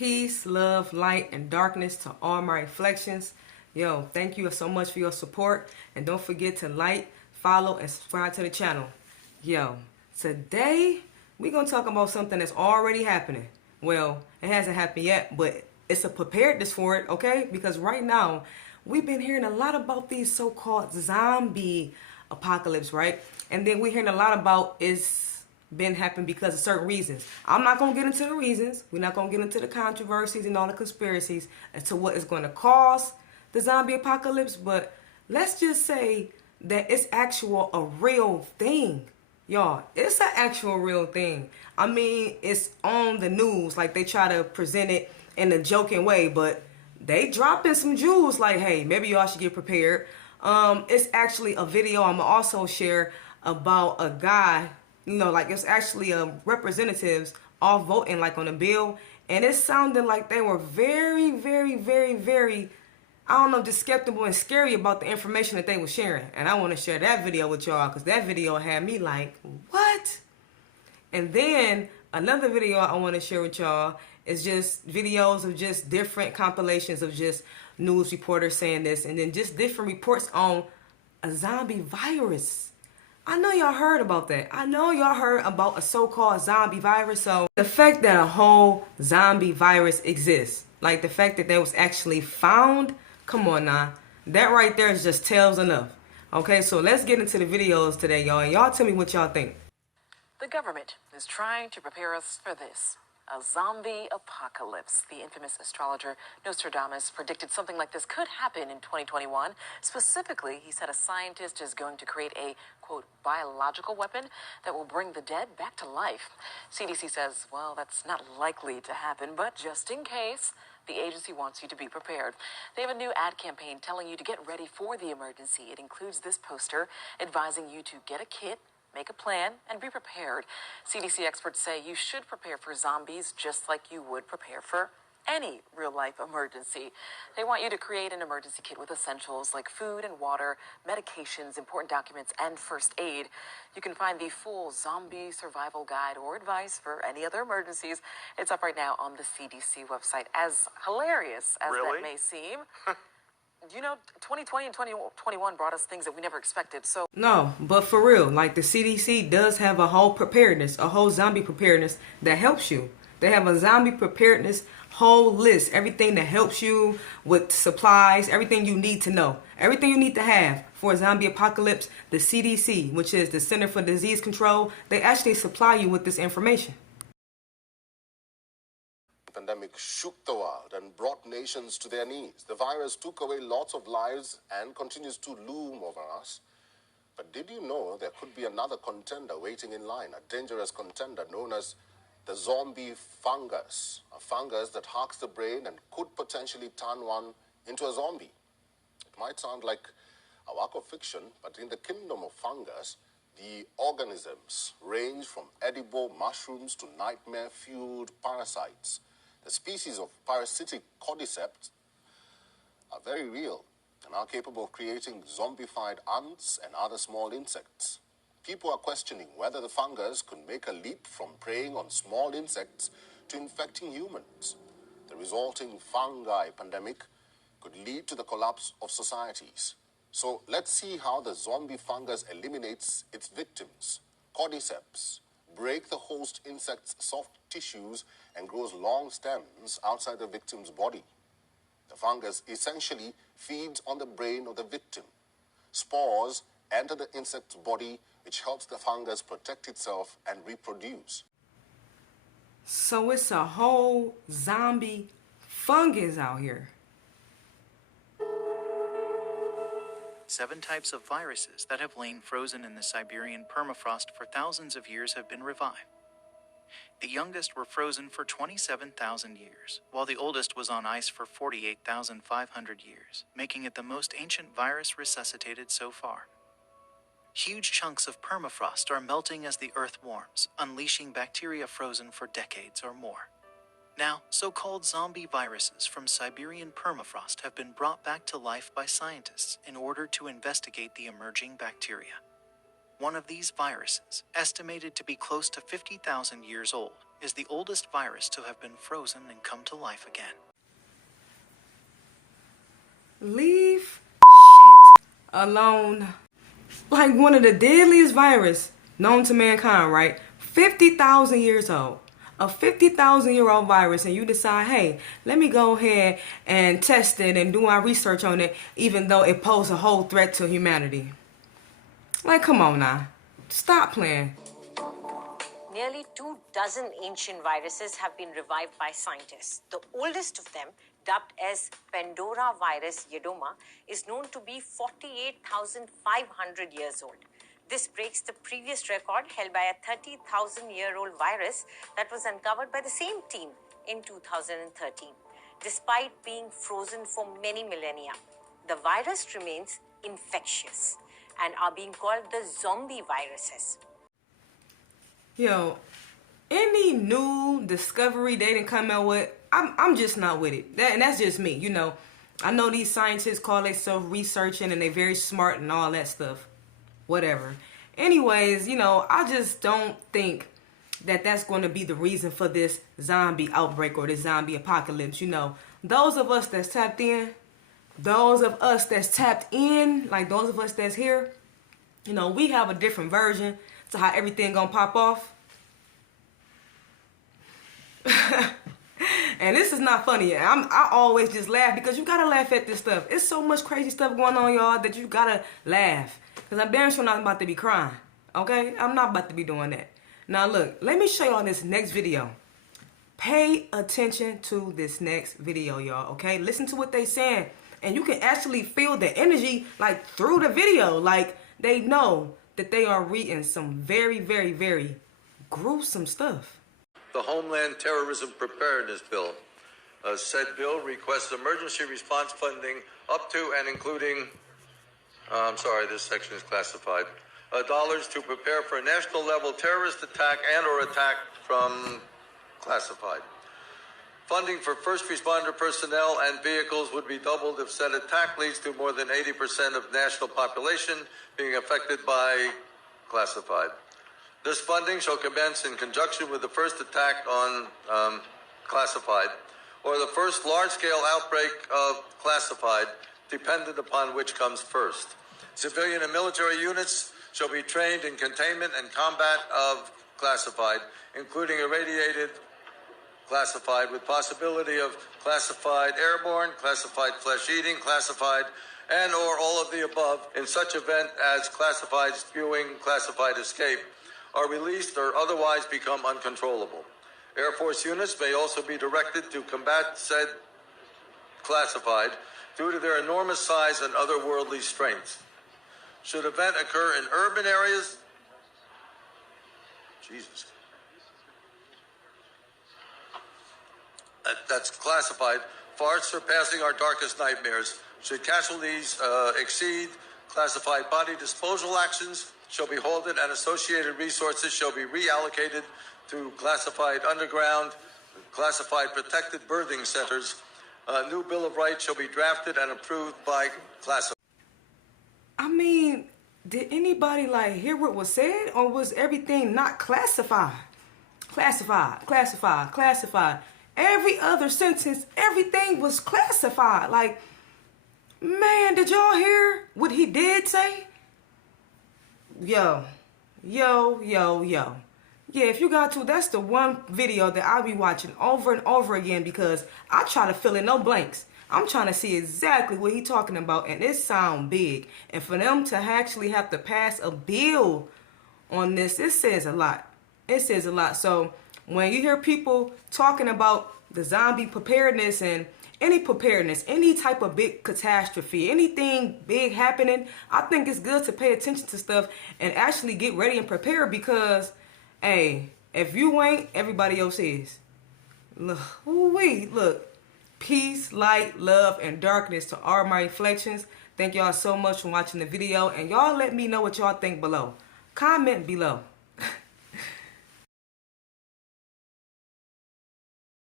Peace, love, light, and darkness to all my reflections. Yo, thank you so much for your support. And don't forget to like, follow, and subscribe to the channel. Yo, today we're going to talk about something that's already happening. Well, it hasn't happened yet, but it's a preparedness for it, okay? Because right now, we've been hearing a lot about these so-called zombie apocalypse, right? And then we're hearing a lot about it's been happening because of certain reasons. I'm not going to get into the reasons. We're not going to get into the controversies and all the conspiracies as to what is going to cause the zombie apocalypse, but let's just say that it's a real thing. Y'all, it's an actual real thing. I mean, it's on the news, like they try to present it in a joking way, but they dropping some jewels like, hey, maybe y'all should get prepared. It's actually a video I'm gonna also share about a guy, like it's actually representatives all voting like on a bill, and it sounded like they were very, very, very, very, I don't know, just skeptical and scary about the information that they were sharing. And I want to share that video with y'all because that video had me like, what? And then another video I want to share with y'all is just videos of just different compilations of just news reporters saying this, and then just different reports on a zombie virus. I know y'all heard about that. I know y'all heard about a so-called zombie virus. So the fact that a whole zombie virus exists, like the fact that that was actually found, come on now. That right there is just tells enough. Okay, so let's get into the videos today, y'all. And y'all tell me what y'all think. The government is trying to prepare us for this. A zombie apocalypse. The infamous astrologer Nostradamus predicted something like this could happen in 2021. Specifically, he said a scientist is going to create a, quote, biological weapon that will bring the dead back to life. CDC says, well, that's not likely to happen, but just in case, the agency wants you to be prepared. They have a new ad campaign telling you to get ready for the emergency. It includes this poster advising you to get a kit, make a plan, and be prepared. CDC experts say you should prepare for zombies just like you would prepare for any real-life emergency. They want you to create an emergency kit with essentials like food and water, medications, important documents, and first aid. You can find the full zombie survival guide or advice for any other emergencies. It's up right now on the CDC website. As hilarious as that may seem, 2020 and 2021 brought us things that we never expected, so... No, but for real, like the CDC does have a whole preparedness, a whole zombie preparedness that helps you. They have a zombie preparedness whole list, everything that helps you with supplies, everything you need to know, everything you need to have for a zombie apocalypse. The CDC, which is the Center for Disease Control, they actually supply you with this information. The pandemic shook the world and brought nations to their knees. The virus took away lots of lives and continues to loom over us. But did you know there could be another contender waiting in line, a dangerous contender known as the zombie fungus, a fungus that hacks the brain and could potentially turn one into a zombie? It might sound like a work of fiction, but in the kingdom of fungus, the organisms range from edible mushrooms to nightmare-fueled parasites. The species of parasitic cordyceps are very real and are capable of creating zombified ants and other small insects. People are questioning whether the fungus could make a leap from preying on small insects to infecting humans. The resulting fungi pandemic could lead to the collapse of societies. So let's see how the zombie fungus eliminates its victims. Cordyceps break the host insect's soft tissues and grows long stems outside the victim's body. The fungus essentially feeds on the brain of the victim. Spores enter the insect's body, which helps the fungus protect itself and reproduce. So it's a whole zombie fungus out here. 7 types of viruses that have lain frozen in the Siberian permafrost for thousands of years have been revived. The youngest were frozen for 27,000 years, while the oldest was on ice for 48,500 years, making it the most ancient virus resuscitated so far. Huge chunks of permafrost are melting as the Earth warms, unleashing bacteria frozen for decades or more. Now, so-called zombie viruses from Siberian permafrost have been brought back to life by scientists in order to investigate the emerging bacteria. One of these viruses, estimated to be close to 50,000 years old, is the oldest virus to have been frozen and come to life again. Leave shit alone. Like one of the deadliest viruses known to mankind, right? 50,000 years old. A 50,000-year-old virus, and you decide, hey, let me go ahead and test it and do my research on it, even though it poses a whole threat to humanity. Like, come on now. Stop playing. Nearly 24 ancient viruses have been revived by scientists. The oldest of them, dubbed as Pandora virus Yedoma, is known to be 48,500 years old. This breaks the previous record held by a 30,000-year-old virus that was uncovered by the same team in 2013. Despite being frozen for many millennia, the virus remains infectious and are being called the zombie viruses. Yo, any new discovery they didn't come out with, I'm just not with it. And that's just me, you know. I know these scientists call themselves researching and they're very smart and all that stuff. Whatever. Anyways, you know, I just don't think that that's going to be the reason for this zombie outbreak or this zombie apocalypse. You know, those of us that's tapped in, like those of us that's here, you know, we have a different version to how everything gonna pop off. And this is not funny. I always just laugh because you gotta laugh at this stuff. It's so much crazy stuff going on, y'all, that you gotta laugh. Because I'm damn sure not about to be crying. Okay? I'm not about to be doing that. Now look, let me show y'all this next video. Pay attention to this next video, y'all. Okay? Listen to what they saying. And you can actually feel the energy like through the video. Like they know that they are reading some very, very, very gruesome stuff. The Homeland Terrorism Preparedness Bill. Said bill requests emergency response funding up to and including, this section is classified, dollars to prepare for a national level terrorist attack and or attack from classified. Funding for first responder personnel and vehicles would be doubled if said attack leads to more than 80% of national population being affected by classified. This funding shall commence in conjunction with the first attack on classified or the first large-scale outbreak of classified, dependent upon which comes first. Civilian and military units shall be trained in containment and combat of classified, including irradiated classified with possibility of classified airborne, classified flesh-eating, classified, and or all of the above in such event as classified spewing, classified escape, are released or otherwise become uncontrollable. Air Force units may also be directed to combat said classified due to their enormous size and otherworldly strengths. Should event occur in urban areas, that's classified, far surpassing our darkest nightmares. Should casualties exceed classified body disposal actions, shall be halted and associated resources shall be reallocated to classified underground, classified protected birthing centers. A new Bill of Rights shall be drafted and approved by classified. I mean, did anybody like hear what was said, or was everything not classified? Classified, classified, classified. Every other sentence, everything was classified. Like, man, did y'all hear what he did say? Yo. Yeah, if you got to, that's the one video that I'll be watching over and over again because I try to fill in no blanks. I'm trying to see exactly what he's talking about, and it sounds big. And for them to actually have to pass a bill on this, it says a lot. It says a lot. So when you hear people talking about the zombie preparedness and any type of big catastrophe, anything big happening, I think it's good to pay attention to stuff and actually get ready and prepare because, hey, if you ain't, everybody else is. Look, peace, light, love, and darkness to all my reflections. Thank y'all so much for watching the video, and y'all let me know what y'all think below. Comment below.